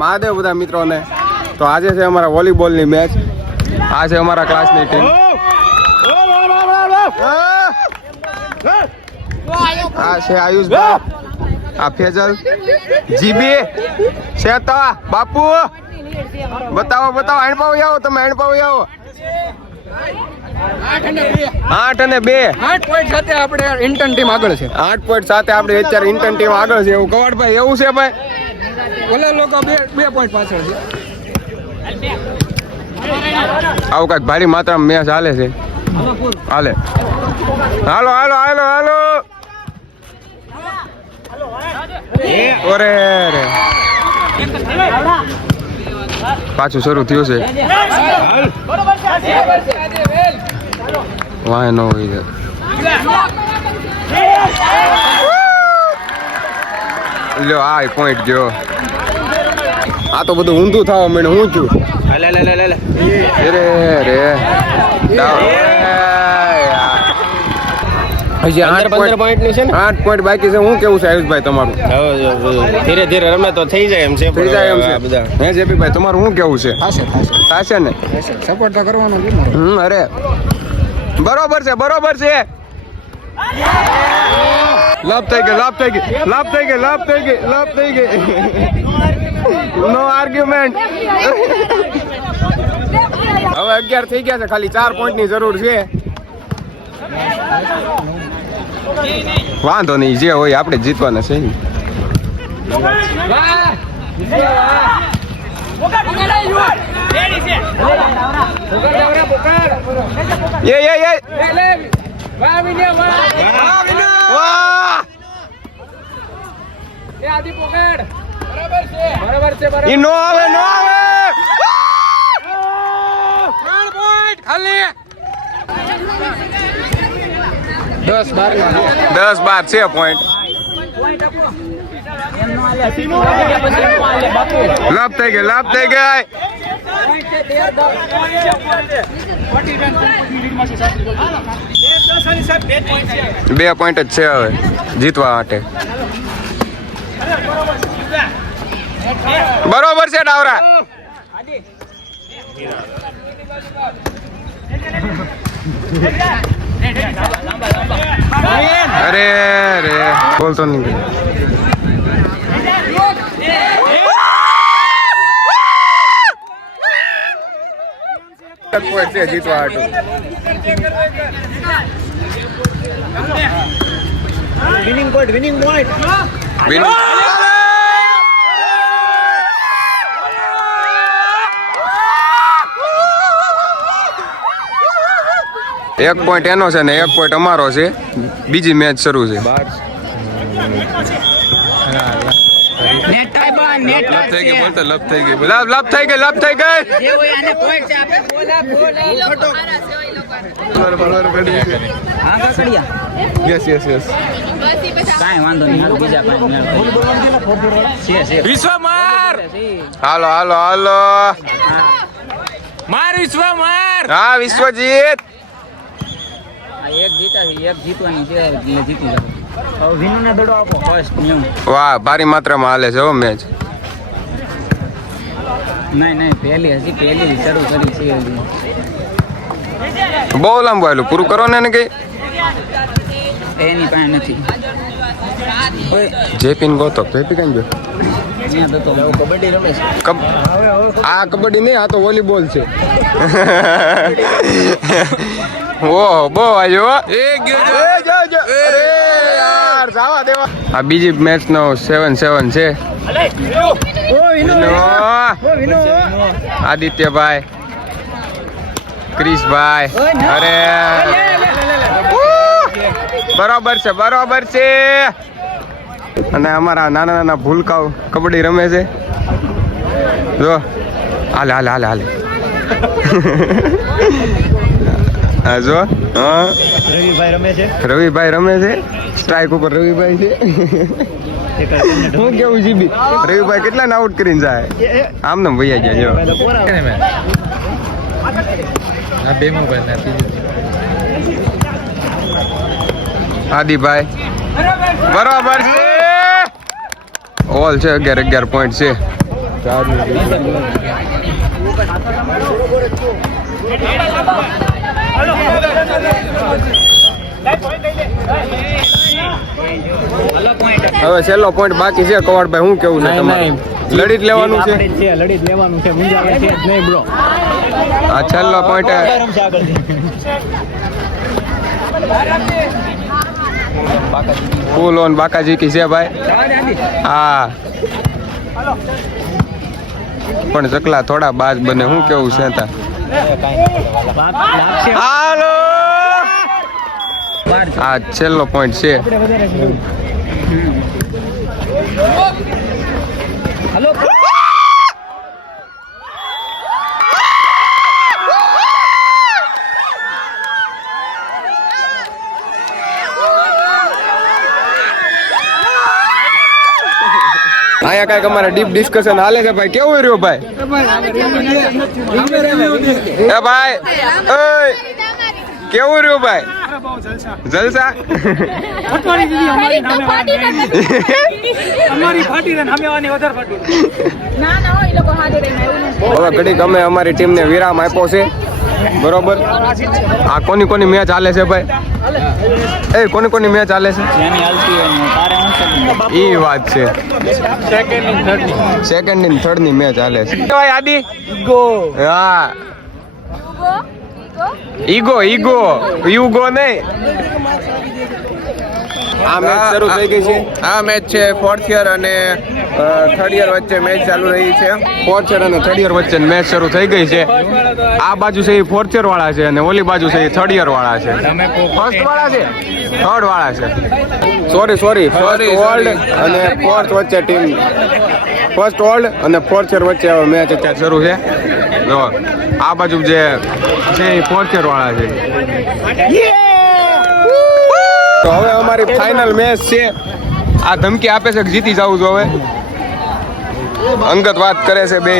મહાદેવ બધા મિત્રોને. તો આજે છે અમારા વોલીબોલની મેચ. આ છે અમારા ક્લાસની ટીમ. આ છે આયુષભાઈ, આ ફેજલ, જીબી, શેતા, બાપુ. બતાવો હેન્ડપાવ આવો, તમે હેન્ડપાવ આવો. 8 અને 2 8 પોઈન્ટ સાથે આપણે ઇન્ટર્ન ટીમ આગળ છે. 8 પોઈન્ટ સાથે આપણે અત્યારે ઇન્ટર્ન ટીમ આગળ છે. એવું કવાડભાઈ એવું છે ભાઈ? ઓલા લોકો 2 પોઈન્ટ પાછળ છે. આવું કઈક ભારી માત્રામાં મેચ હાલે છે. હાલે, હાલો. ઓરે રે, પાછું શરૂ થયું છે. વાય ન હોય લ્યો, આ પોઈન્ટ ગયો. આ તો બધું ઊંધું થવા મને હું છું. રે હજી 8 પોઈન્ટ છે ને? 8 પોઈન્ટ બાકી છે. હું કેવું છે આયુષભાઈ તમારું? ધીરે ધીરે રમે તો થઈ જાય એમ છે. બધા હે જેપીભાઈ, તમારું શું કેવું છે? થશે ને? સપોર્ટ તો કરવાનો છે. અરે બરોબર છે. લાભ થઈ ગઈ. નો આર્ગ્યુમેન્ટ. હવે 11 થઈ ગયા છે. ખાલી 4 પોઈન્ટની જરૂર છે. વાંધો નહીં, જે હોય આપણે જીતવાના છે. નો આવે. 10-12 છે પોઈન્ટ. લાભ થઈ ગઈ. 2 પોઈન્ટ જ છે હવે જીતવા માટે. બરોબર છે ડાવરા. અરે બોલતો નહીં. પોઈન્ટ છે જીતવા હાટું. Winning point. એક પોઈન્ટ એનો છે ને 1 પોઈન્ટ અમારો છે. બીજી મેચ શરૂ છે. લાભ થઈ ગઈ. યસ કાઈ વાંધો નહીં. વિશ્વમાર. હાલો માર વિશ્વમાર. હા વિશ્વજીત. એક જીતવાની છે એટલે જીતી જાવ. હવે વિનુને દડો આપો ફર્સ્ટ ન્યુ. વાહ, ભારી માત્રામાં હાલે છે હો મેચ. નહીં પહેલી શરૂ કરી છે. બહુ લાંબુ આવેલું, પૂરું કરો ને કઈ. એની પાસે નથી. જેપીન ગોતો. જેપી કઈ ગયો? કબડ્ડી રમે છે. આ કબડ્ડી નહીં, આ તો વોલીબોલ છે. ઓહો, બહુ આવ્યો. આ બીજી મેચ નો 7-7 છે. આદિત્યભાઈ, ક્રિશભાઈ. અરે બરોબર છે. અને અમારા નાના ભૂલકાઓ કબડ્ડી રમે છે. જો હાલે. જો રવિભાઈ રમે છે. સ્ટ્રાઇક ઉપર રવિભાઈ છે. હું કેવું જીબી? રવિભાઈ કેટલા ને આઉટ કરીને જાય? આમને ભૈયા ગયા. જો આદિભાઈ બરાબર છે. ઓલ છે 11 પોઈન્ટ છે. હવે છેલ્લો પોઈન્ટ બાકી છે કવાડભાઈ, શું કેવું છે તમારું? લડી જ લેવાનું છે. લડી જ લેવાનું છે, મુંજાવે છે જ નહીં બ્રો. આ છેલ્લો પોઈન્ટ ફૂલ ઓન બાકાજી કી છે ભાઈ. હા પણ ચકલા થોડા બાજ બને, શું કેવું છે તા? હાલો, આ છેલ્લો પોઈન્ટ છે. અહીંયા કઈક અમારે ડીપ ડિસ્કશન હાલે છે ભાઈ. કેવું રહ્યું ભાઈ? એ ભાઈ ઓય, કેવું રહ્યું ભાઈ? જલસા. હવે ઘડીક અમે અમારી ટીમને વિરામ આપ્યો છે, બરોબર. આ કોની કોની મેચ હાલે છે ભાઈ? એ કોની કોની મેચ હાલે છે? એ વાત છે, સેકન્ડ ની થર્ડ ની મેચ હાલે છે. આદિ હા, ઈગો યુગો નહીં. આ મેચ શરૂ થઈ ગઈ છે. આ મેચ છે ફોર્થ યર અને થર્ડ યર વચ્ચે મેચ ચાલુ રહી છે. ફોર્થ યર અને થર્ડ યર વચ્ચે મેચ શરૂ થઈ ગઈ છે. આ બાજુ છે એ ફોર્થ યર વાળા છે અને ઓલી બાજુ છે એ થર્ડ યર વાળા છે. ફર્સ્ટ વાળા છે, થર્ડ વાળા છે. સોરી ફર્સ્ટ ઓલ્ડ અને ફોર્થ વચ્ચે ટીમ, ફર્સ્ટ ઓલ્ડ અને ફોર્થ યર વચ્ચે મેચ અત્યારે શરૂ છે. જો આ બાજુ જે છે એ ફોર્થ યર વાળા છે. તો હવે અમારી ફાઇનલ મેચ છે. આ ધમકી આપે છે કે જીતી જાવું જો. હવે અંગત વાત કરે છે બે.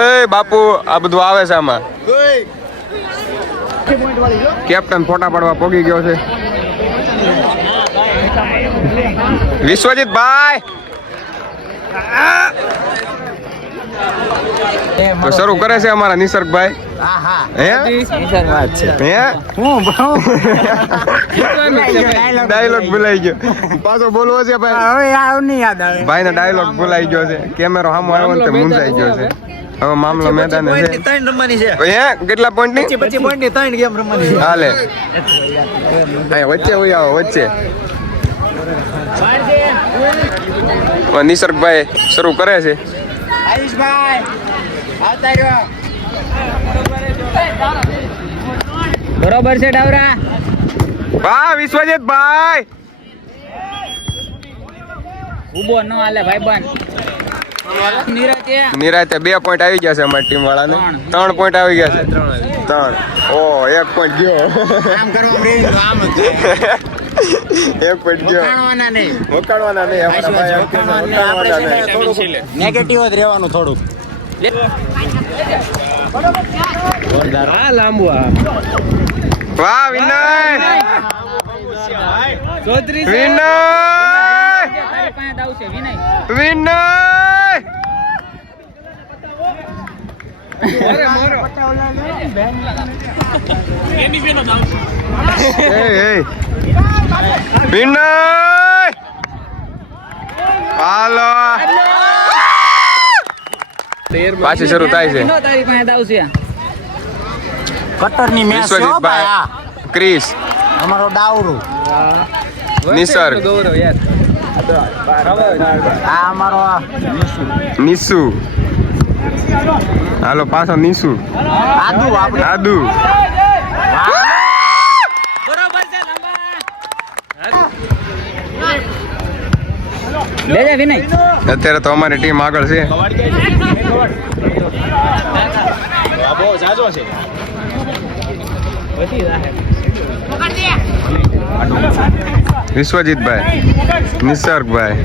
એ બાપુ આ બધું આવે છે આમાં. કેપ્ટન ફોટા પાડવા પોગી ગયો છે. વિશ્વજીત ભાઈ તો શરૂ કરે છે અમારા નિસર્ગભાઈ. ડાયલોગ ભૂલાઈ ગયો, પાછો બોલવો છે ભાઈ. ભાઈ ને ડાયલોગ ભૂલાઈ ગયો છે. કેમેરો સામો આવ્યો ને મૂંઝાઈ ગયો છે. હવે મામલો મેદાને છે. કેટલા પોઈન્ટ ની? 25 પોઈન્ટ ની 3 ગેમ રમવાની છે. હાલે અહીંયા વચ્ચે હોય, આવો વચ્ચે. નિસર્ગભાઈ શરૂ કરે છે. બરોબર છે ડાવરા. વાહ વિશ્વજીત ભાઈ. ઉભો ન હાલે ભાઈબંધ. નિરાતે 2 પોઈન્ટ આવી ગયા છે અમારી ટીમ વાળાને. 3 પોઈન્ટ આવી ગયા છે. 3. ઓ 1 પોઈન્ટ ગયો. આમ કરવા આમ જ 1 પોઈન્ટ ગયો. વકાણવાના નહીં નેગેટિવ જ રહેવાનું થોડુંક. વાહ વિનય, વિનય, વિનય. વિનય હાલો, પાછી શરૂ થાય છે. કટરની મેચ છે હો ભાઈ. ક્રિસ, અમારો ડાવરું, નિસર્ગ, આ અમારો નિસુ. હાલો પાછો નિસુ. આદુ. અત્યારે તો અમારી ટીમ આગળ છે. વિશ્વજીતભાઈ, નિસર્ગભાઈ,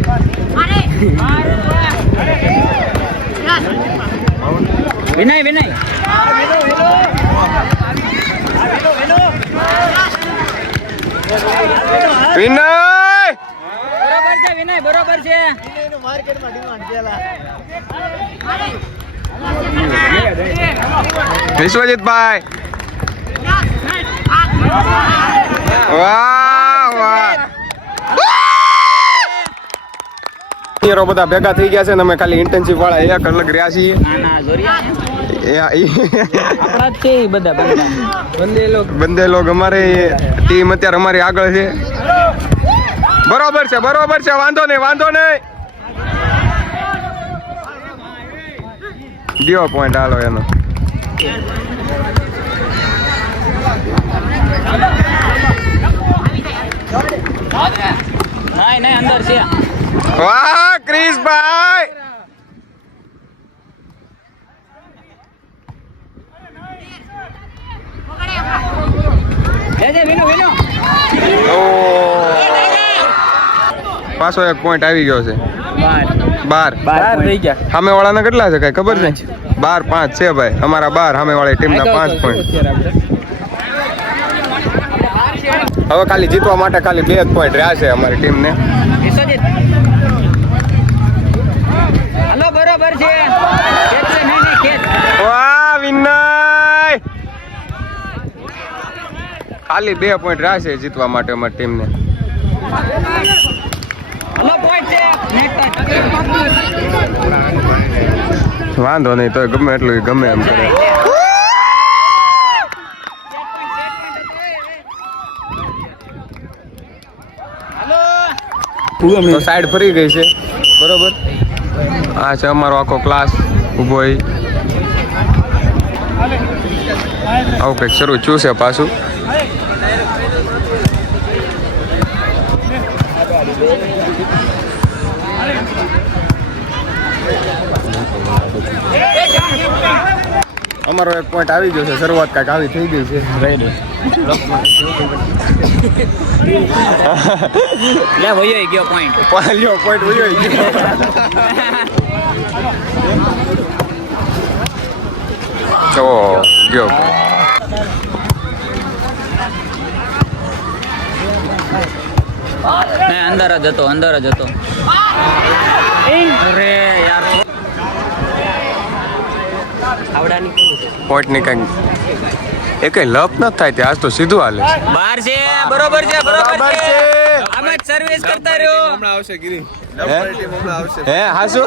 વિનય વિનય વિનય બરોબર છે. વિનય બરોબર છે. માર્કેટમાં ડિમાન્ડ પેલા વિશ્વજીતભાઈ વાહ વાહ હીરો બધા ભેગા થઈ ગયા છે ને અમે ખાલી ઇન્ટર્નશિપ વાળા એક અલગ રહ્યા છીએ બંને લોગ અમારે ટીમ અત્યારે અમારી આગળ છે. બરોબર છે વાંધો નહીં દિયો પોઈન્ટ હાલો એનો. નહીં અંદર છે. વાહ ક્રિશભાઈ પાછો એક પોઈન્ટ આવી ગયો છે. 12 થઈ ગયા. સામે વાળાના કેટલા છે કઈ ખબર છે? 12-5 છે ભાઈ અમારા 12 સામે વાળી ટીમના 5 પોઈન્ટ. હવે ખાલી જીતવા માટે ખાલી 2 જ પોઈન્ટ રહ્યા છે અમારી ટીમને. હાલો બરોબર છે. વાહ વિનય ખાલી 2 પોઈન્ટ રહ્યા છે જીતવા માટે અમારી ટીમને. હાલો પોઈન્ટ છે. વાંધો નહીં તો ગમે એટલું ગમે એમ કરે. તો સાઈડ ફરી ગઈ છે બરોબર. આ છે અમારો આખો ક્લાસ ઊભો હોય. આવું કંઈક શરૂ થયું છે પાછું. અમારો એક પોઈન્ટ આવી ગયો છે. શરૂઆત કાંઈક આવી થઈ ગઈ છે. લે વયો ગયો પોઈન્ટ. લ્યો પોઈન્ટ વયો ગયો. ગયો અંદર જ હતો. અરે યાર પોઈન્ટ ની કઈ એ કઈ લપ ન થાય ત્યાં આજ તો સીધું હાલે છે. બહાર છે. બરોબર છે. આમ જ સર્વિસ કરતા રહ્યો. હમણાં આવશે ગિરી. હે હાસુ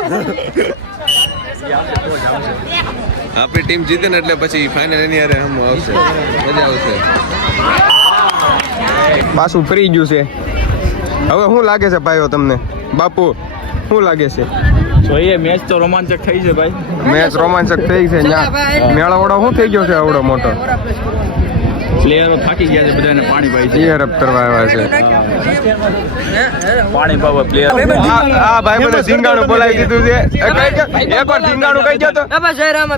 આપણી ટીમ જીતે ને એટલે પછી ફાઇનલ એની હારે હમ આવશે. મજા આવશે. પાછું ફરી ગયું છે. હવે શું લાગે છે ભાઈઓ તમને? બાપુ શું લાગે છે? જોઈએ મેચ તો રોમાંચક થઈ છે ભાઈ. મેચ રોમાંચક થઈ છે. મેળાવડો શું થઈ ગયો છે આવડો મોટો? પ્લેયરો થાકી ગયા છે, બધાને પાણી પાઈ છે. ચીયર અપ કરવા આવ્યા છે. પાણી પાવા પ્લેયર. આ ભાઈ મને ધીંગાણું બોલાવી દીધું છે. એકવાર ધીંગાણું કહી ગયો તો જય રામ.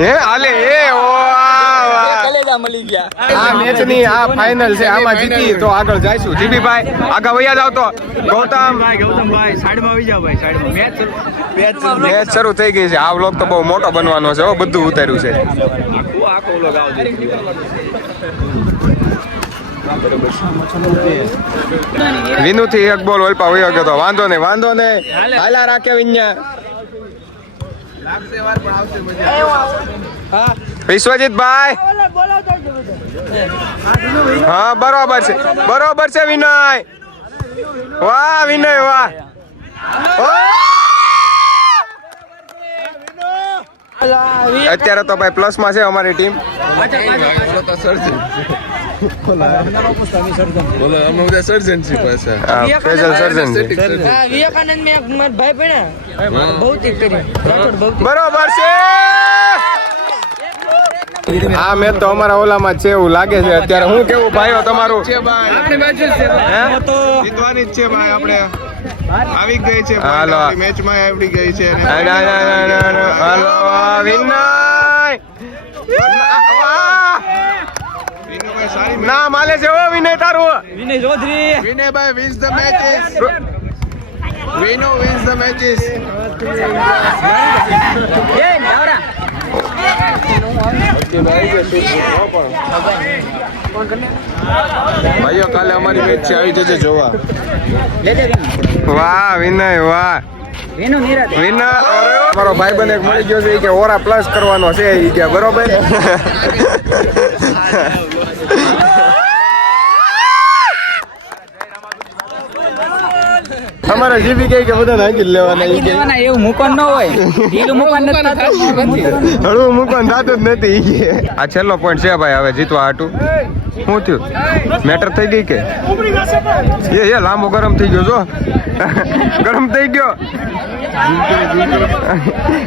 હે હાલે એ મળી ગયા. આ મેચ ની આ ફાઇનલ છે. આમાં જીતી તો આગળ જઈશું. જીબીભાઈ આગળ વયા જાવ તો. ગૌતમભાઈ સાઈડમાં આવી જાવ ભાઈ. સાઈડમાં મેચ શરૂ થઈ ગઈ છે. આ વ્લોગ તો બહુ મોટો બનવાનો છે. બધું ઉતાર્યું છે. આખો વ્લોગ આવશે. વિનુ થી એક બોલ ઓલપા વયો ગયો તો. વાંધો નહીં હાલા રાખે વિન્યા. વિશ્વજીતભાઈ હા બરોબર છે વિનય. વાહ વિનય વાહ. અત્યારે તો ભાઈ પ્લસ માં છે અમારી ટીમ. બરોબર છે. આ મેચ તો અમારા ઓલામાં છે એવું લાગે છે અત્યારે. હું કેવું ભાઈઓ તમારું? જીતવાની જ છે ભાઈ. આપણે આવી ગઈ છે મેચમાં આવડી ગઈ છે. હાલો વિનય. ના માલે છે ઓ વિનય તારું. વિનય Chaudhary. Vinaybhai wins the matches. Vino wins the matches. ભાઈઓ કાલે અમારી મેચ છે, આવી જજો જોવા. લેજે વાહ વિનય, વાહ વિનુ નિરાતે વિનર. મારો ભાઈબંધ એક મળી ગયો છે કે ઓરા પ્લસ કરવાનો છે એ કે બરોબર. અમારા જીબી કે બધા નાખી લેવાના ઈ કે લેવાના એવું મૂકવાનું ન હોય ઢીલું મૂકવાનું નથી હળવું મૂકવાનું થતું જ નથી ઈ કે. આ છેલ્લો પોઈન્ટ છે ભાઈ, હવે જીતવા હાટું. શું થયું? મેટર થઈ ગઈ કે એ લાંબો ગરમ થઈ ગયો જો. ગરમ થઈ ગયો.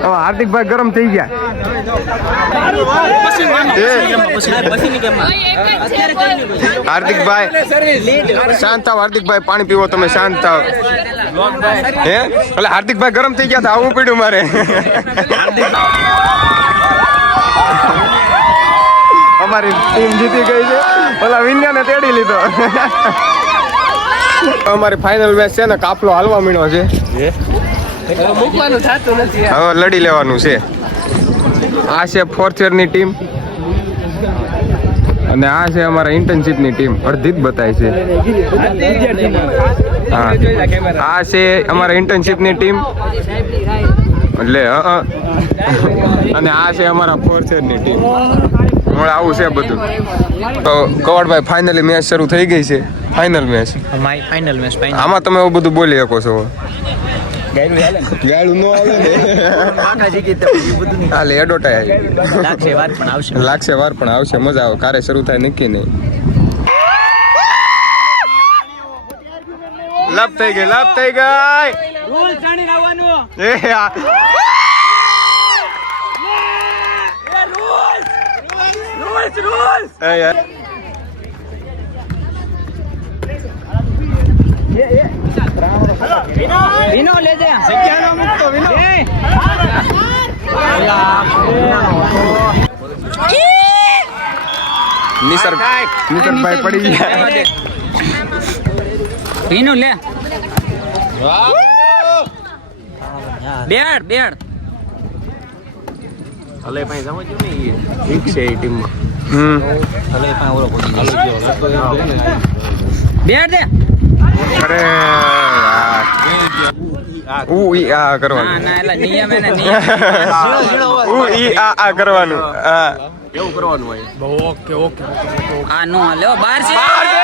હાર્દિકભાઈ ગરમ થઈ ગયા. હાર્દિકભાઈ શાંત થાવ. હાર્દિકભાઈ પાણી પીવો તમે, શાંત થાવ. હે એટલે હાર્દિકભાઈ ગરમ થઈ ગયા હતા, આવું પડ્યું મારે. અમારી ટીમ જીતી ગઈ છે, ઓલા વિન્યાને તેડી લીધો. અમારી ફાઇનલ મેચ છે ને, કાફલો હાલવા મીણો છે, મૂકવાનું થતું નથી. હવે લડી લેવાનું છે. આ છે ફોર્થ યરની ટીમ અને આ છે અમારા ઇન્ટર્નશીપની ટીમ. અડધી જ બતાય છે. હા, આ છે અમારા ઇન્ટર્નશીપની ટીમ એટલે અને આ છે અમારા ફોર્થ યરની ટીમ. હવે આવું છે બધું. તો કવાડભાઈ ફાઇનલી મેચ શરૂ થઈ ગઈ છે. ફાઇનલ મેચ, ફાઇનલ મેચ આમાં તમે એવું બધું બોલી શકો છો. ગાડું નો આવે ને હાલે એડવર્ટાઈઝ લાગશે વાર પણ આવશે. મજા આવે. કારે શરૂ થાય નક્કી નહીં. લાભ થઈ ગઈ, લાભ થઈ ગઈ. રૂલ જાણી આવવાનું એ આ રૂલ્સ એ યાર વિનો લેજે નિસરભાઈ પડી ગયા. વિનો લે બેડ બેડ બેડ દે. અરે યાર ઈ આ કરવાનું. ના એલા નિયમ એને નિયમ ઈ આ કરવાનું. હા એવું કરવાનું હોય. આ નો લે બહાર છે બહાર છે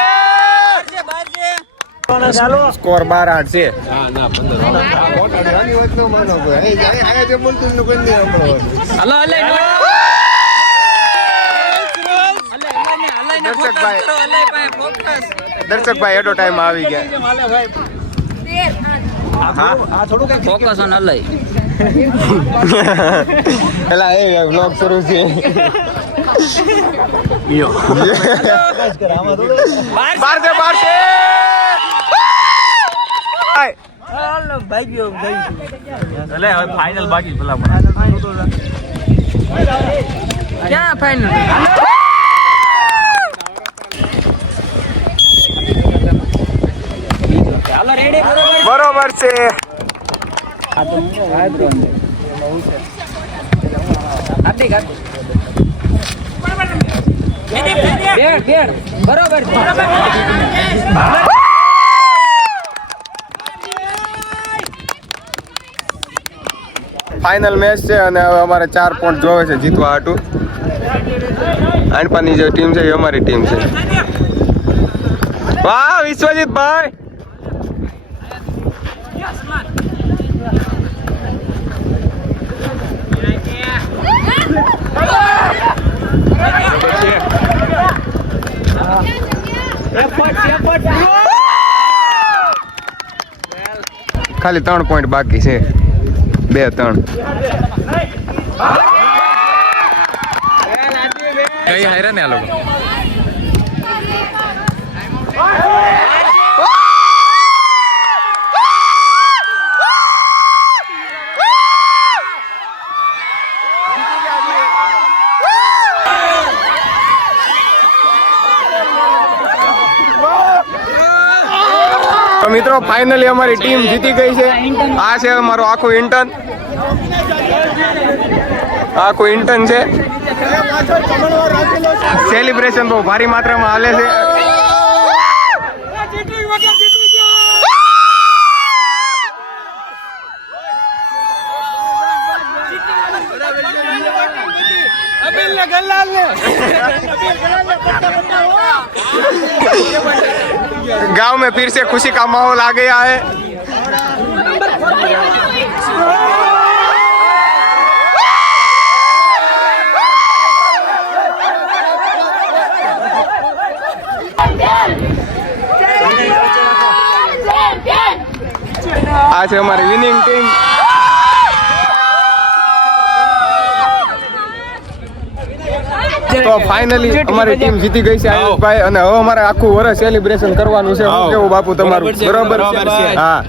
સ્કોર 12-8 છે. હલો હલે દર્શકભાઈ એડો ટાઈમ આવી ગયા. ફોકસ ઓન અલય એલા એ વ્લોગ શરૂ છે. બાર છે ફાઇનલ બાકી પેલા ક્યાં ફાઇનલ હાલો રેડી બરોબર છે. બરોબર ફાઇનલ મેચ છે અને હવે અમારે 4 પોઈન્ટ જોવે છે જીતવા હાટું. આણપાની જે ટીમ છે એ અમારી ટીમ છે. વાહ વિશ્વજીતભાઈ. ખાલી 3 પોઈન્ટ બાકી છે. 2-3 કઈ હાર્યા ને આ લોકો. તો મિત્રો ફાઇનલી અમારી ટીમ જીતી ગઈ છે. આ છે અમારો આખું ઇન્ટર્ન. આ કોઈ ઇન્ટર્ન છે. સેલિબ્રેશન બહુ ભારી માત્રામાં હાલે છે. गांव में फिर से खुशी का माहौल आ गया है. આ છે અમારી વિનિંગ ટીમ. તો ફાઇનલી અમારી ટીમ જીતી ગઈ છે આયુષભાઈ, અને હવે અમારે આખું વર્ષ સેલિબ્રેશન કરવાનું છે. શું કેવું બાપુ તમારું? બરોબર. હા.